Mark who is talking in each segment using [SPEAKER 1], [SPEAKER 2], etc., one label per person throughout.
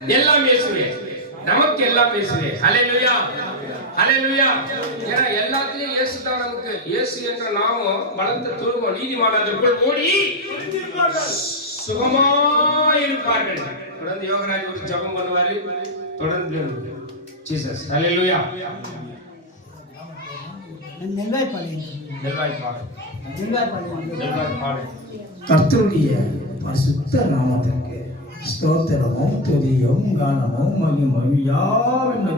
[SPEAKER 1] எல்லாம் இயேசுவே நமக்கு எல்லாம் இயேசுவே ஹalleluya. ஹalleluya. ஏன்னா எல்லாத்துலயும் இயேசு தான் நமக்கு. இயேசு என்ற நாமம் வளர்ந்த துருவம். நீதிமான் அதற்குள் ஓடி சுகமாய் இருப்பார்கள். தொடர்ந்து யோகராஜ் ஒரு ஜெபம் பண்ணுவாரு. தொடர்ந்து ஜீசஸ். ஹalleluya.
[SPEAKER 2] கர்த்தருடைய பரிசுத்த நாமத்திற்கு ஸ்தோத்திரமும் துதியும். காரணமும் மகிமையும் யாவும்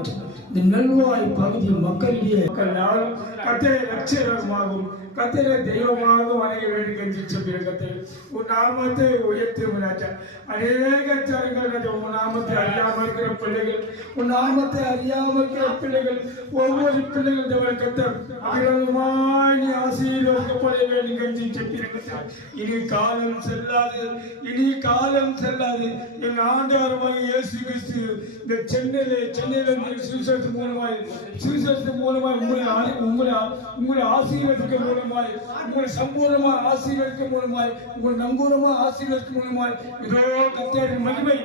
[SPEAKER 2] இந்த நெல்வாய் பகுதி மக்களிடையே
[SPEAKER 3] மக்கள் யாரும் கத்திரை லட்சியமாகும் கத்திரை தெய்வமாக வணங்க வேண்டும் என்று சொல்லிய கத்தரை. உன் நாமத்தை உயர்த்தும் ராஜா அநேக தரங்கள் ராஜா உன் நாமத்தை அறியாமல் இருக்கிற பிள்ளைகள் உன் நாமத்தை அறியாமல் இருக்கிற பிள்ளைகள் ஒவ்வொரு பிள்ளைகள் தேவ கத்தர் அகிலமாய் நீ ஆசீர்வதிக்கப்பட வேண்டும் என்று சொல்லியிருக்கிறார் இனி காலம் செல்லாது இனி காலம் செல்லாது. என் ஆண்டவரமாக இயேசு கிறிஸ்து இந்த சென்னையிலே சென்னையில இருந்து சுவிசேஷத்து மூலமாய் சுவிசேஷத்து மூலமாய் உங்களை உங்களை உங்களை ஆசீர்வதிக்க மூலமாய் உங்களை சம்பூர்ணமாக ஆசீர்வதிக்க மூலமாய் உங்களை நம்பூரமாக ஆசீர்வதிக்க மூலமாய் இதோ கத்தியாரின் மகிமை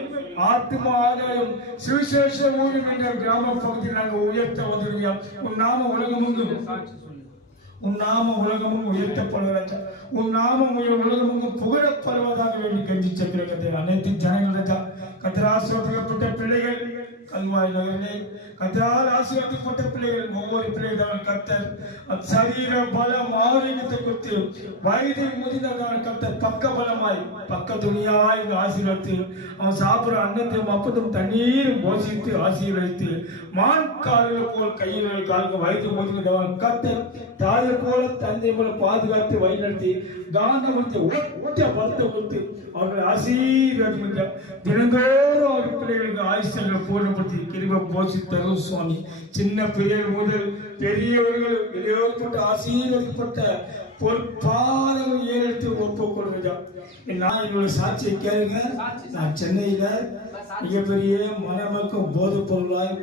[SPEAKER 3] ஆத்ம ஆதாயம் சுவிசேஷ ஊழியம் என்ற கிராம பகுதியில் நாங்கள் உயர்த்த உதவியா உன் நாம உலகம் உலகமெங்கும். உன் நாம உலகமும் உயர்த்தப்படுவதாக உன் நாமம் உய- உலகமெங்கும் புகழப்படுவதாக வேண்டி கஞ்சி கத்திர அனைத்து ஜனங்களுக்கு கத்திராசிரியப்பட்ட பிள்ளைகள் கல்வாய் நகரிலே கத்தால் ஆசீர்வதிக்கப்பட்ட பிள்ளைகள் ஒவ்வொரு பிள்ளைகள் கத்தர். சரீர பலம் ஆரோக்கியத்தை கொடுத்து வயதை முதிர்ந்ததான கத்தர் பக்க பலமாய் பக்க துணியாய் ஆசீர்வதித்து அவன் சாப்பிடுற அன்னத்தையும் அப்பத்தும் தண்ணீரும் போஷித்து ஆசீர்வதித்து மான் கால்கள் போல் கையில் கால்கள் வயது முதிர்ந்தவன் கத்தர் தாயை போல தந்தை போல பாதுகாத்து வழிநடத்தி காந்தமத்தை ஒட்ட பலத்தை கொடுத்து அவர்கள் ஆசீர்வதிக்கின்ற தினந்தோறும் அவர் பிள்ளைகளுக்கு ஆயுஷங்கள் பூர்ணப்படுத்தி கிருப போசி தரும் சுவாமி. சின்ன பிள்ளைகள் முதல் பெரியவர்கள் இளையோர்பட்ட ஆசீர்வதிக்கப்பட்ட பொற்பாதங்கள் ஏறெடுத்து ஒப்புக் கொடுங்க நான் என்னோட சாட்சியை கேளுங்க. நான் சென்னையில மிகப்பெரிய மணமக்கும் போதைப் பொருளாய்